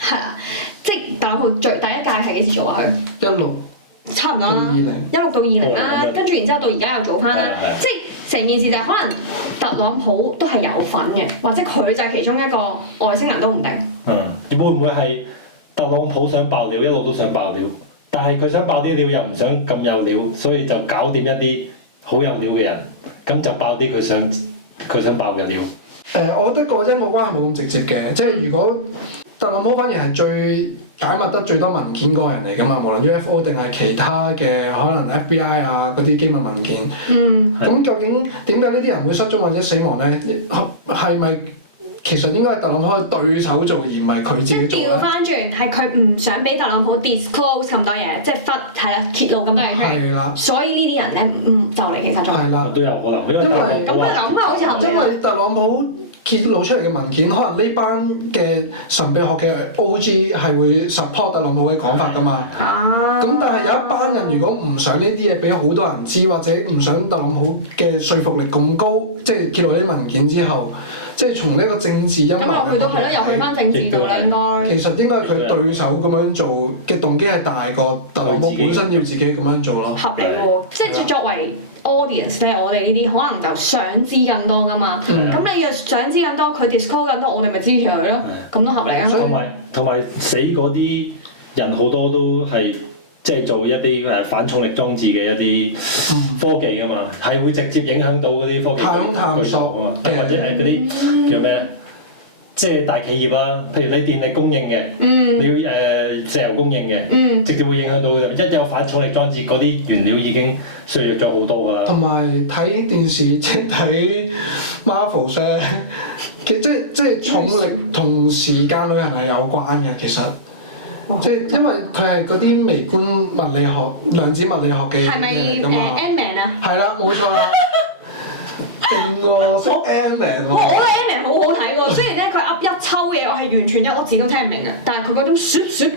係啊，即係特朗普第一屆係幾時做啊？佢16差唔多啦，16到20啦，跟住然之後到而家又做翻啦，即係成件事就係可能特朗普都係有份嘅，或者佢就係其中一個外星人都唔定。會唔會係特朗普想爆料，一路都想爆料？但係佢想爆啲料又唔想咁有料，所以就搞掂一啲好有料嘅人，咁就爆啲佢想爆嘅料。我覺得個因果關係冇咁直接嘅，即係如果特朗普反而係最解密得最多文件嗰個人嚟㗎嘛，無論 UFO 定係其他嘅可能 FBI 啊嗰啲機密文件。咁究竟點解呢啲人會失蹤或者死亡咧？係咪？其實應該係特朗普嘅對手做，而唔係佢自己做。即係調翻轉，係佢唔想俾特朗普 disclose 咁多嘢，即係係啦揭露咁多嘢出嚟。係啦。所以呢啲人咧，就嚟其實做。係啦。都有可能，因為咁啊，好似合作。因為特朗普揭露出嚟嘅文件，可能呢班嘅神秘學嘅 OG 係會 support 特朗普嘅講法㗎嘛。咁但係有一班人如果唔想呢啲嘢俾好多人知，或者唔想特朗普嘅說服力咁高，即係揭露啲文件之後，即係從呢個政治陰謀。咁去到係咯，又去翻政治度啦，應該。其實應該係佢對手咁樣做嘅動機係大過特朗普本身要自己咁樣做咯。合理喎，即係作為 audience 咧，我哋呢啲可能就想知更多噶嘛。咁你若想知更多，佢 disclose 更多，我哋咪支持佢咯。咁都合理啊。同埋死嗰啲人好多都係即係做一啲反重力裝置嘅一啲科技噶嘛，係會直接影響到嗰啲科技太空探索或者係嗰啲叫咩？即係大企業啦，譬如你電力供應嘅，你要石油供應嘅，直接會影響到嘅。一有反重力裝置，嗰啲原料已經削弱咗好多㗎啦。同埋睇電視即係睇 Marvel 咧，即係重力同時間旅行係有關嘅，其實。即係因為佢係嗰啲微觀物理學、量子物理學嘅嘢嚟㗎嘛。係咪Ant-Man啊？係啦，冇錯啦。勁喎，識 Ant-Man 喎。我覺得 Ant-Man 好好睇喎，雖然咧佢噏一抽嘢，我係完全一個字都聽唔明嘅，但係佢嗰種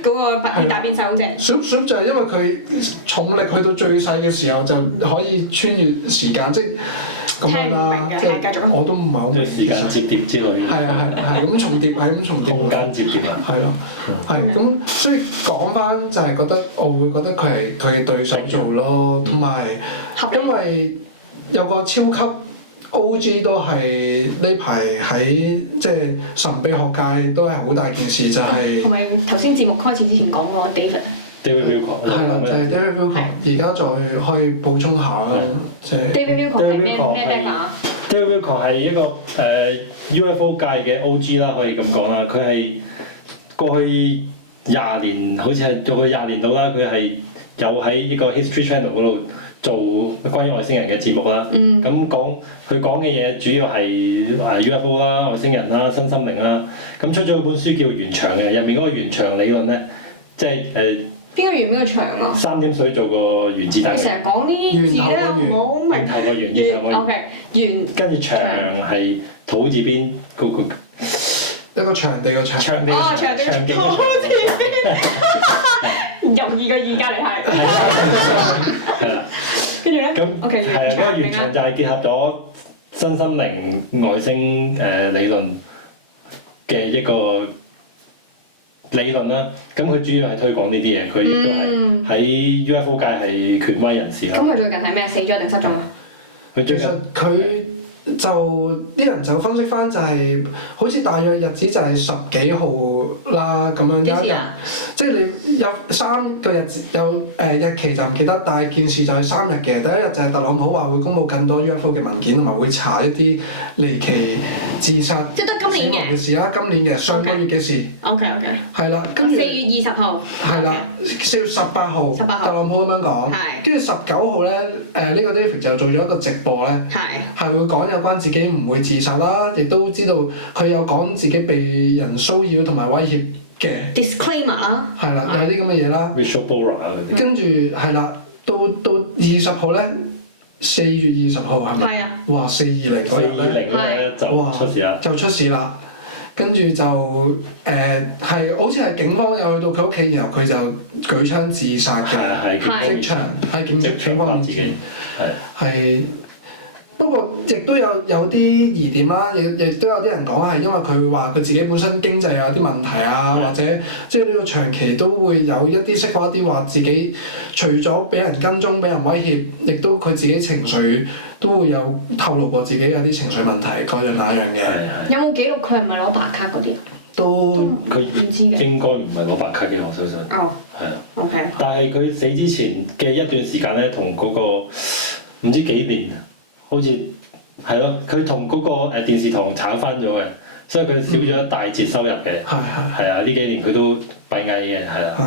嗰個大變細好正。就係因為佢重力去到最細嘅時候就可以穿越時間，即係咁樣啦。聽唔明嘅，繼續。我都唔係好明。時間摺疊之類。係咁重疊，係咁重疊。空間摺疊啊。係咯，係咁，所以講翻就係覺得，我會覺得佢係佢嘅對手做咯，同埋因為有個超級 OG 都係呢排喺即係神秘學界都係好大件事，就係同埋頭先節目開始之前講過 David Wilcock 係啦，就係 David Wilcock，而家再可以補充下啦，即係 David Wilcock 係咩 David Wilcock 係一個UFO 界嘅 OG 啦，可以咁講啦。佢係過去20年，好似係做過20年到啦。佢係有喺呢個 History Channel 嗰度做關於外星人嘅節目啦。咁佢講嘅嘢主要係UFO 啦、外星人啦、新心靈啦。咁出咗本書叫圓場嘅，入面嗰個圓場理論咧，即係邊個圓邊個場啊？3點水做個原子彈。你成日講呢啲字咧，我好明。源頭個圓，源頭個圓。O.K. 圓。跟住場係土字邊嗰個。一個場地個場。場地。哦，場地。土字邊。容易個意隔離係。係啦。跟住咧。咁 O.K. 係啊，嗰個圓場就係結合咗新心靈外星理論嘅一個理論啦，咁佢主要係推廣呢啲嘢，佢亦都係喺 UFO 界係權威人士啦。咁佢最近係咩？死咗定失蹤啊？其實佢就啲人就分析翻就係、好似大約日子就係10幾號啦咁樣一日，即係你有3個日子有日期就唔記得，但係件事就係3日嘅。第一日就係特朗普話會公佈更多 UFO 嘅文件，同埋會查一啲離奇自殺即係得今年嘅事啦，今年嘅上個月嘅事。OK。係啦，跟住4月20號。係啦，4月18號。特朗普咁樣講。跟住19號咧，呢個 David 就做咗一個直播咧，係會講有關自己唔會自殺啦，亦都知道佢有講自己被人騷擾同埋威脅嘅 disclaimer 啦。係啦，有啲咁嘅嘢啦。跟住係啦，到20號咧，4月20號係咪？係啊。哇！420嗰日咧，就出事啦。跟住就係好似係警方有去到佢屋企，然後佢就舉槍自殺嘅，即場喺警方面前係。不過亦都有啲疑點啦，亦都有啲人講係因為佢話佢自己本身經濟有啲問題啊，或者即係呢個長期都會有一啲釋放一啲話自己除咗俾人跟蹤、俾人威脅，亦都佢自己情緒都會有透露過自己有啲情緒問題，各樣那樣嘅。有冇記錄佢係咪攞白卡嗰啲？都佢應該唔係攞白卡嘅，我相信。哦。係啊。OK。但係佢死之前嘅一段時間咧，同嗰個唔知幾年。好似係咯，佢同嗰個電視台炒翻咗嘅，所以佢少咗一大截收入嘅。係啊，呢幾年佢都閉翳嘅，係啦。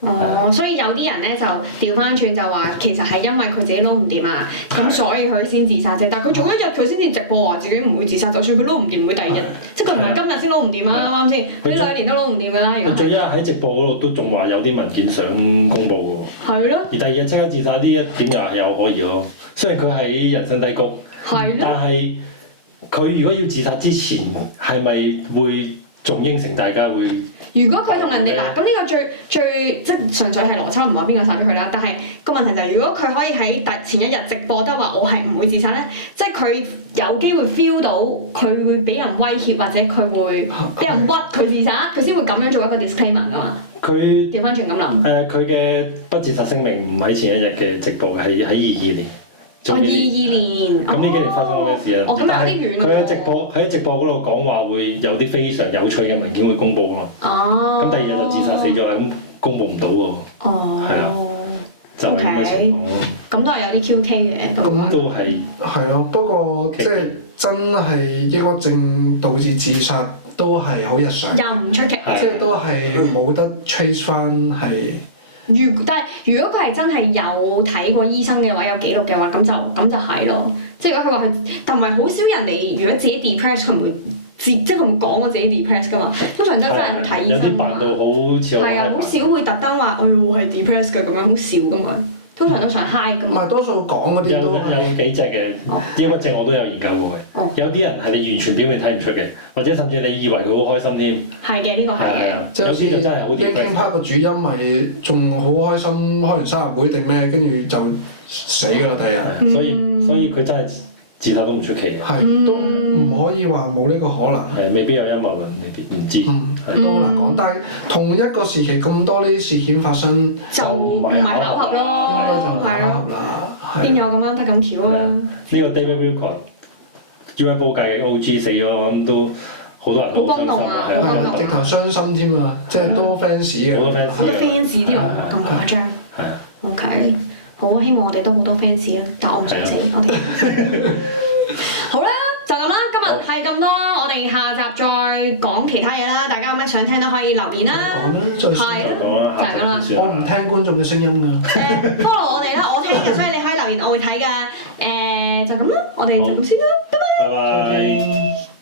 哦，所以有啲人咧就調翻轉就話，其實係因為佢自己撈唔掂啊，咁所以佢先自殺啫。但係佢早一日佢先至直播話自己唔會自殺，就算佢撈唔掂，唔會第二日，即係佢唔係今日先撈唔掂啊！啱啱先？呢2年都撈唔掂㗎啦。佢早一日喺直播嗰度都仲話有啲文件想公佈㗎喎。係咯。而第二日即刻自殺呢一點又係有可疑咯。雖然佢喺人生低谷，但係佢如果要自殺之前，係咪會仲應承大家會？如果佢同人哋嗱，咁呢個最即係純粹係邏輯，唔話邊個殺咗佢啦。但係個問題就係，如果佢可以喺前一日直播得話，我係唔會自殺咧，即係佢有機會 feel 到佢會俾人威脅或者佢會俾人屈佢自殺，佢先會咁樣做一個 disclaimer 噶嘛。佢調翻轉咁諗。佢嘅不自殺聲明唔喺前一日嘅直播，係喺22年。22年。咁呢幾年發生咗咩事啊？咁有啲遠喎。佢喺直播嗰度講話會有啲非常有趣嘅文件會公佈咯。哦。咁第二日就自殺死咗啦，咁公佈唔到喎。哦。係啊。就係咁嘅情況咯。咁都係有啲 QK 嘅。咁都係。係咯，不過即係真係抑鬱症導致自殺都係好日常。又唔出奇。即係都係冇得 trace 翻係。但係如果佢係真係有睇過醫生嘅話，有記錄嘅話，咁就係咯。即係如果佢話佢，同埋好少人哋如果自己 depress，佢唔會即係佢唔講我自己 depress 噶嘛。通常都真係去睇醫生。有啲扮到好似係啊，好少會特登話，我係 depress 嘅咁樣，好少噶嘛。通常都想 high 噶嘛。唔係多數講嗰啲都有幾隻嘅抑鬱症我都有研究過嘅。有啲人係你完全表面睇唔出嘅，或者甚至你以為佢好開心添。係嘅，呢個係嘅。有啲就真係好 depress。傾拍個主音咪仲好開心，開完生日會定咩，跟住就死㗎啦第二日。所以佢真係自殺都唔出奇嘅。係都唔可以話冇呢個可能。係未必有陰謀論，未必唔知。都好難講，但係同一個時期咁多呢啲事件發生，就唔係巧合咯，係咯。邊有咁啱得咁巧啊？呢個 David Wilcock UFO 界嘅 OG 死咗，我諗都好多人都好傷心啊，係啊，直頭傷心添啊，即係多 fans 嘅。好多 fans。好多 fans 添喎，咁誇張。係啊。OK，好，希望我哋都好多 fans 啦，但我唔想死，我哋。好啦，就咁啦，今日係咁多，我哋下集再講其他嘢啦。大家有咩想聽都可以留言啦。係啦，就係咁啦。我唔聽觀眾嘅聲音㗎。follow 我哋啦，我聽嘅，所以你可以留言，我會睇㗎。就咁啦，我哋就咁先啦，拜拜。拜拜。